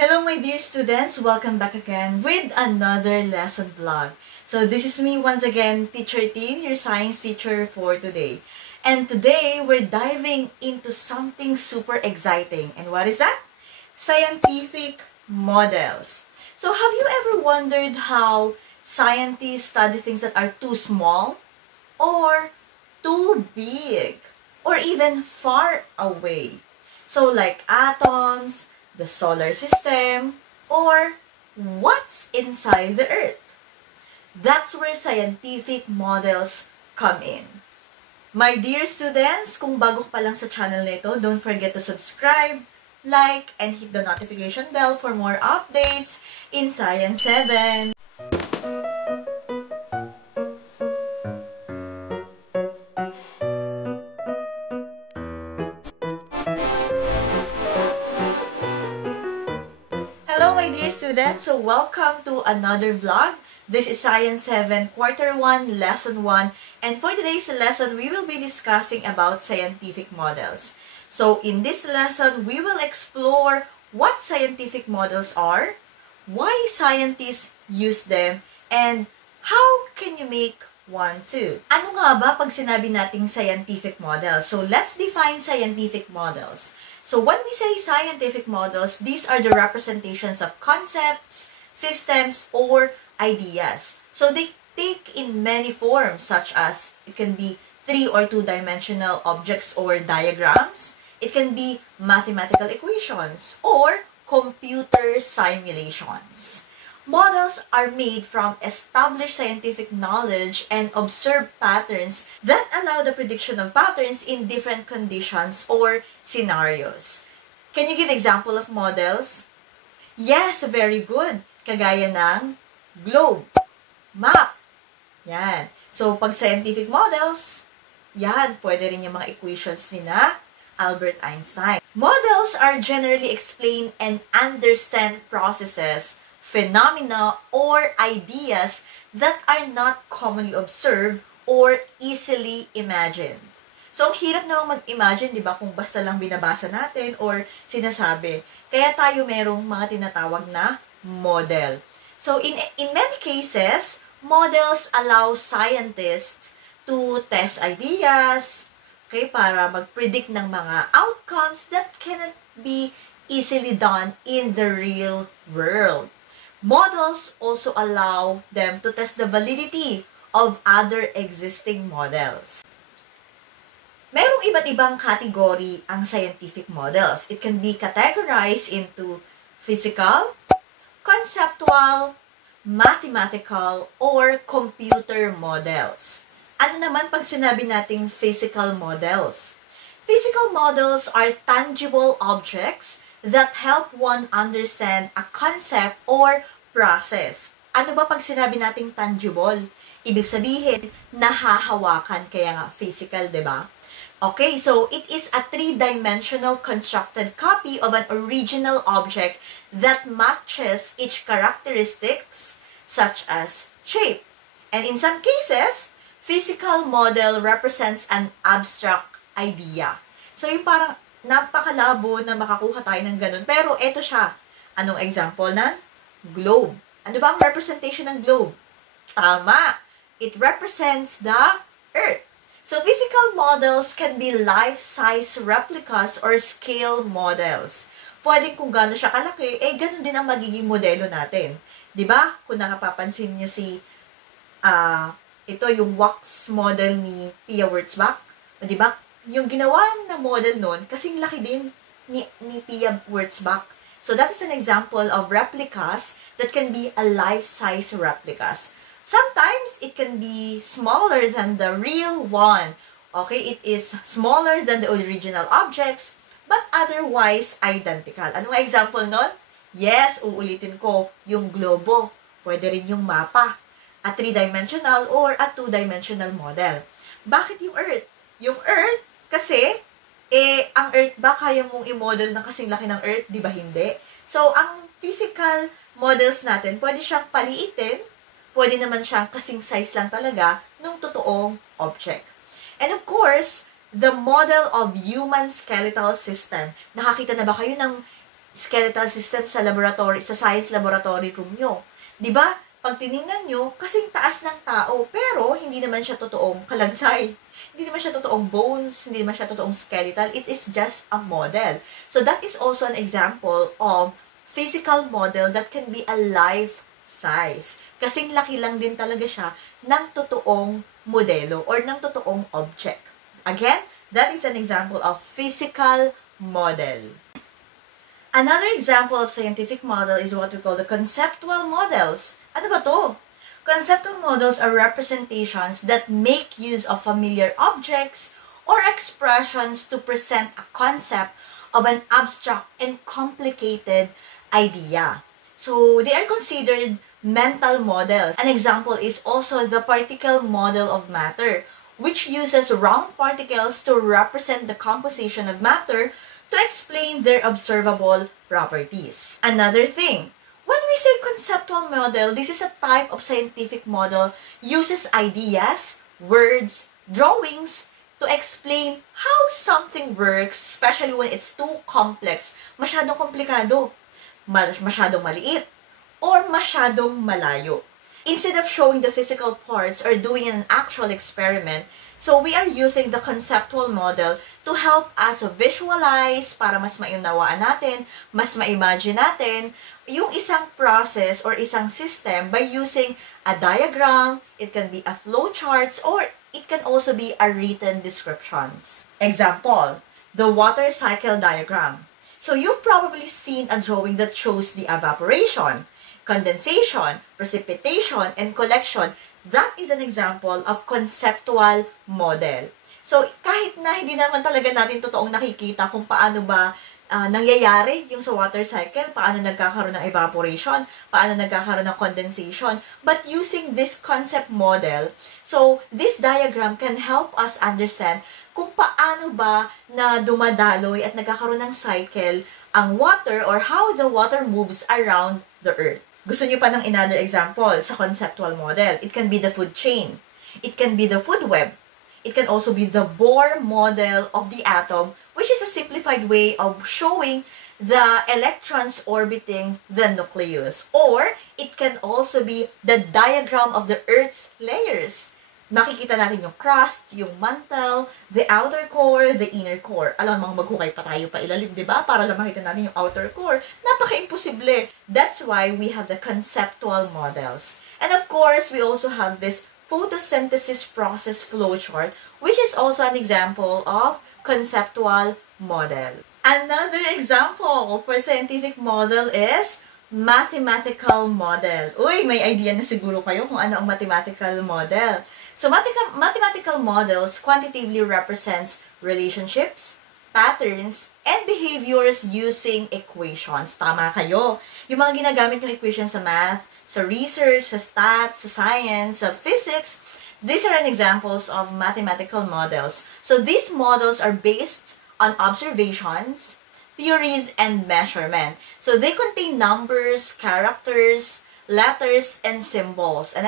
Hello my dear students, welcome back again with another lesson vlog. So this is me once again, Teacher Teen, your science teacher for today. And today we're diving into something super exciting. And what is that? Scientific models. So have you ever wondered how scientists study things that are too small or too big or even far away? So like atoms, the solar system, or what's inside the Earth. That's where scientific models come in. My dear students, kung bago pa lang sa channel nito, don't forget to subscribe, like, and hit the notification bell for more updates in Science 7. Hello my dear students, so welcome to another vlog. This is Science 7 Quarter 1, Lesson 1, and for today's lesson, we will be discussing about scientific models. So in this lesson, we will explore what scientific models are, why scientists use them, and how can you make one too. Ano nga ba pag sinabi nating scientific models? So let's define scientific models. So when we say scientific models, these are the representations of concepts, systems, or ideas. So they take in many forms, such as it can be 3 or 2-dimensional objects or diagrams. It can be mathematical equations or computer simulations. Models are made from established scientific knowledge and observed patterns that allow the prediction of patterns in different conditions or scenarios. Can you give example of models? Yes, very good. Kagaya ng globe, map. Yan. So, pag scientific models, yan, pwede rin yung mga equations ni na Albert Einstein. Models are generally explain and understand processes, phenomena, or ideas that are not commonly observed or easily imagined. So, ang hirap namang mag-imagine, di ba, kung basta lang binabasa natin or sinasabi. Kaya tayo merong mga tinatawag na model. So, in many cases, models allow scientists to test ideas, okay, para mag-predict ng mga outcomes that cannot be easily done in the real world. Models also allow them to test the validity of other existing models. Merong iba't ibang category ang scientific models. It can be categorized into physical, conceptual, mathematical, or computer models. Ano naman pag sinabi nating physical models? Physical models are tangible objects that help one understand a concept or process. Ano ba pag sinabi nating tangible? Ibig sabihin, nahahawakan, kaya nga physical, di ba? Okay, so it is a 3-dimensional constructed copy of an original object that matches each characteristics, such as shape. And in some cases, physical model represents an abstract idea. So yung parang napakalabo na makakuha tayo ng ganun. Pero eto siya. Anong example ng globe? Ano ba ang representation ng globe? Tama! It represents the Earth. So physical models can be life-size replicas or scale models. Pwedeng kung gano'n siya kalaki, ganun din ang magiging modelo natin. 'Di ba? Kung nakapapansin niyo ito yung wax model ni Pia Wurtzbach, 'di ba? Yung ginawa na model nun, kasing laki din ni Pia Wurtzbach. So that is an example of replicas that can be a life-size replicas. Sometimes it can be smaller than the real one. Okay, it is smaller than the original objects, but otherwise identical. Anong example nun? Yes, uulitin ko, yung globo. Pwede rin yung mapa. A 3-dimensional or a 2-dimensional model. Bakit yung Earth? Yung Earth, kasi, ang Earth ba kaya mong i-model na kasing laki ng Earth? Di ba hindi? So, ang physical models natin, pwede siyang paliitin, pwede naman siyang kasing size lang talaga ng totoong object. And of course, the model of human skeletal system. Nakakita na ba kayo ng skeletal system sa laboratory, sa science laboratory room nyo. 'Di ba? Pag tiningnan nyo, kasing taas ng tao, pero hindi naman siya totoong kalansay. Hindi naman siya totoong bones, hindi naman siya totoong skeletal. It is just a model. So that is also an example of physical model that can be a life size. Kasing laki lang din talaga siya ng totoong modelo or ng totoong object. Again, that is an example of physical model. Another example of scientific model is what we call the conceptual models. Ano ba to? Conceptual models are representations that make use of familiar objects or expressions to present a concept of an abstract and complicated idea. So, they are considered mental models. An example is also the particle model of matter, which uses round particles to represent the composition of matter to explain their observable properties. Another thing, when we say conceptual model, this is a type of scientific model uses ideas, words, drawings to explain how something works, especially when it's too complex, masyadong komplikado, masyadong maliit, or masyadong malayo. Instead of showing the physical parts or doing an actual experiment, so we are using the conceptual model to help us visualize para mas maunawaan natin, mas ma-imagine natin yung isang process or isang system by using a diagram, it can be a flowcharts, or it can also be a written descriptions. Example, the water cycle diagram. So you've probably seen a drawing that shows the evaporation, condensation, precipitation, and collection. That is an example of conceptual model. So, kahit na hindi naman talaga natin totoong nakikita kung paano ba nangyayari yung sa water cycle, paano nagkakaroon ng evaporation, paano nagkakaroon ng condensation, but using this concept model, so this diagram can help us understand kung paano ba na dumadaloy at nagkakaroon ng cycle ang water or how the water moves around the earth. Gusto niyo pa ng another example sa conceptual model? It can be the food chain. It can be the food web. It can also be the Bohr model of the atom, which is a simplified way of showing the electrons orbiting the nucleus. Or, it can also be the diagram of the Earth's layers. Makikita natin yung crust, yung mantle, the outer core, the inner core. Alam mo, maghukay pa tayo pa ilalim, di ba? Para lang makita natin yung outer core. Napaka-imposible. That's why we have the conceptual models. And of course, we also have this photosynthesis process flowchart, which is also an example of conceptual model. Another example for scientific model is mathematical model. Uy, may idea na siguro kayo kung ano ang mathematical model. So, mathematical models quantitatively represents relationships, patterns, and behaviors using equations. Tama kayo. Yung mga ginagamit yung equations sa math, sa research, sa stats, sa science, sa physics, these are an examples of mathematical models. So, these models are based on observations, theories, and measurement. So, they contain numbers, characters, letters, and symbols. And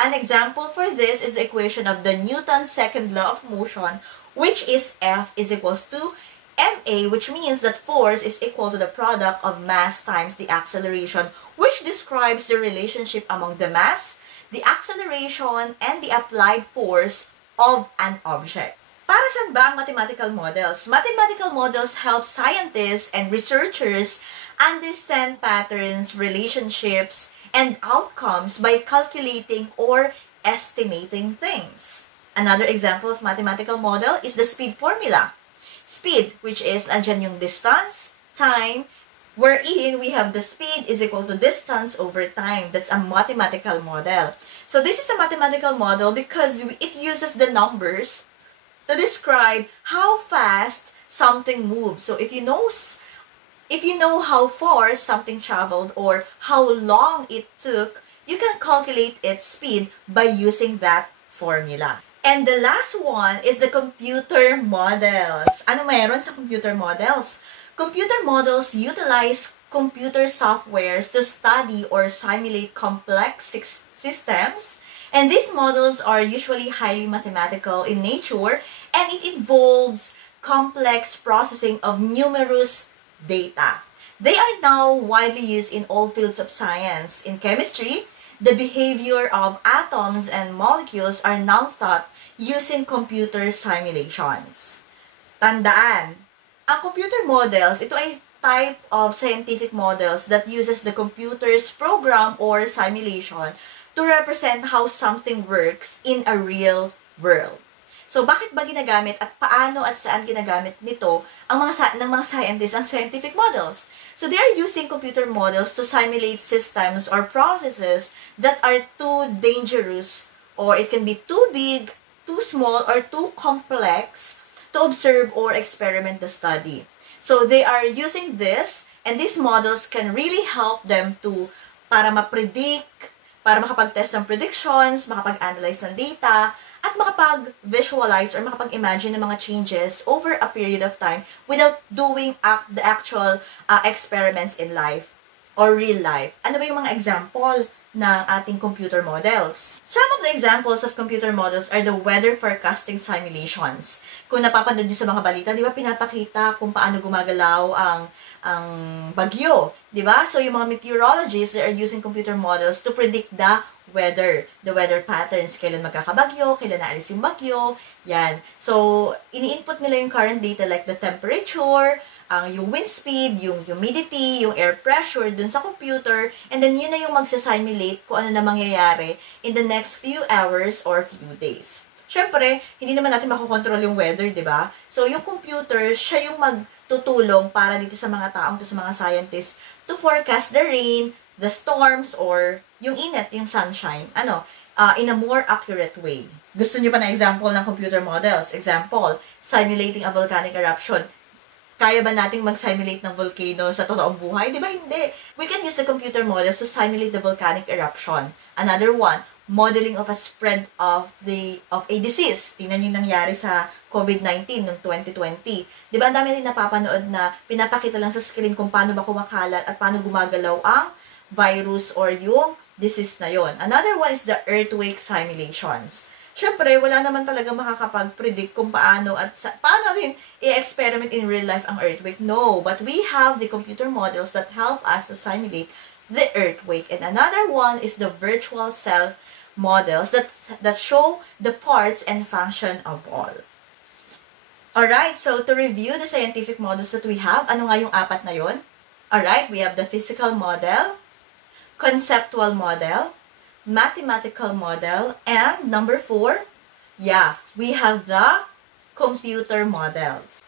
an example for this is the equation of the Newton's second law of motion, which is F is equals to ma, which means that force is equal to the product of mass times the acceleration, which describes the relationship among the mass, the acceleration, and the applied force of an object. Para saan ba ang mathematical models? Mathematical models help scientists and researchers understand patterns, relationships, and outcomes by calculating or estimating things. Another example of mathematical model is the speed formula. Speed, which is andyan yung distance, time, wherein we have the speed is equal to distance over time. That's a mathematical model. So this is a mathematical model because it uses the numbers to describe how fast something moves. So if you know how far something traveled or how long it took, you can calculate its speed by using that formula. And the last one is the computer models. Ano meron sa computer models? Computer models utilize computer softwares to study or simulate complex systems. And these models are usually highly mathematical in nature, and it involves complex processing of numerous data. They are now widely used in all fields of science. In chemistry, the behavior of atoms and molecules are now taught using computer simulations. Tandaan, ang computer models, ito ay type of scientific models that uses the computer's program or simulation to represent how something works in a real world. So, bakit ba ginagamit at paano at saan ginagamit nito ang ng mga scientists ang scientific models? So, they are using computer models to simulate systems or processes that are too dangerous, or it can be too big, too small, or too complex to observe or experiment the study. So, they are using this, and these models can really help them para ma-predict, para makapag-test ng predictions, makapag-analyze ng data, at makapag-visualize or makapag-imagine ng mga changes over a period of time without doing the actual experiments in life or real life. Ano ba yung mga example ng ating computer models? Some of the examples of computer models are the weather forecasting simulations. Kung napapanood nyo sa mga balita, di ba pinapakita kung paano gumagalaw ang bagyo, di ba? So yung mga meteorologists, they are using computer models to predict the weather patterns, kailan magkakabagyo, kailan naalis yung bagyo, yan. So, ini-input nila yung current data like the temperature, yung wind speed, yung humidity, yung air pressure dun sa computer, and then yun na yung magsasimulate kung ano na mangyayari in the next few hours or few days. Siyempre, hindi naman natin makokontrol yung weather, di ba? So, yung computer, siya yung magtutulong para dito sa mga taong, sa mga scientists, to forecast the rain, the storms, or yung init, yung sunshine, in a more accurate way. Gusto nyo pa na example ng computer models? Example, simulating a volcanic eruption. Kaya ba nating mag-simulate ng volcano sa totoong buhay? Di ba hindi? We can use the computer models to simulate the volcanic eruption. Another one, modeling of a spread of a disease. Tingnan yung nangyari sa COVID-19 noong 2020. Di ba ang dami din napapanood na pinapakita lang sa screen kung paano ba kumakalat at paano gumagalaw ang virus or yung disease na yon. Another one is the earthquake simulations. Siyempre, wala naman talaga makakapag-predict kung paano rin i-experiment in real life ang earthquake. No, but we have the computer models that help us to simulate the earthquake. And another one is the virtual cell models that show the parts and function of all. Alright, so to review the scientific models that we have, ano nga yung apat na yon? Alright, we have the physical model, conceptual model, mathematical model, and number 4, we have the computer models.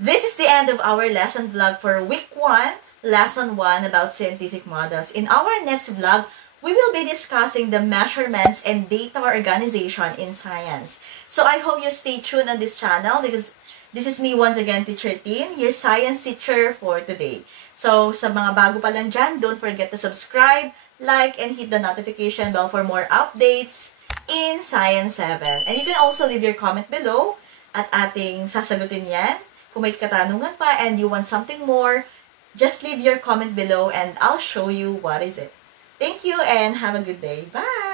This is the end of our lesson vlog for week 1, lesson 1 about scientific models. In our next vlog, we will be discussing the measurements and data organization in science. So I hope you stay tuned on this channel because this is me once again, Teacher Tin, your science teacher for today. So sa mga bago pa lang dyan, don't forget to subscribe, like, and hit the notification bell for more updates in Science 7. And you can also leave your comment below at ating sasagutin yan. Kung may katanungan pa and you want something more, just leave your comment below and I'll show you what is it. Thank you and have a good day. Bye!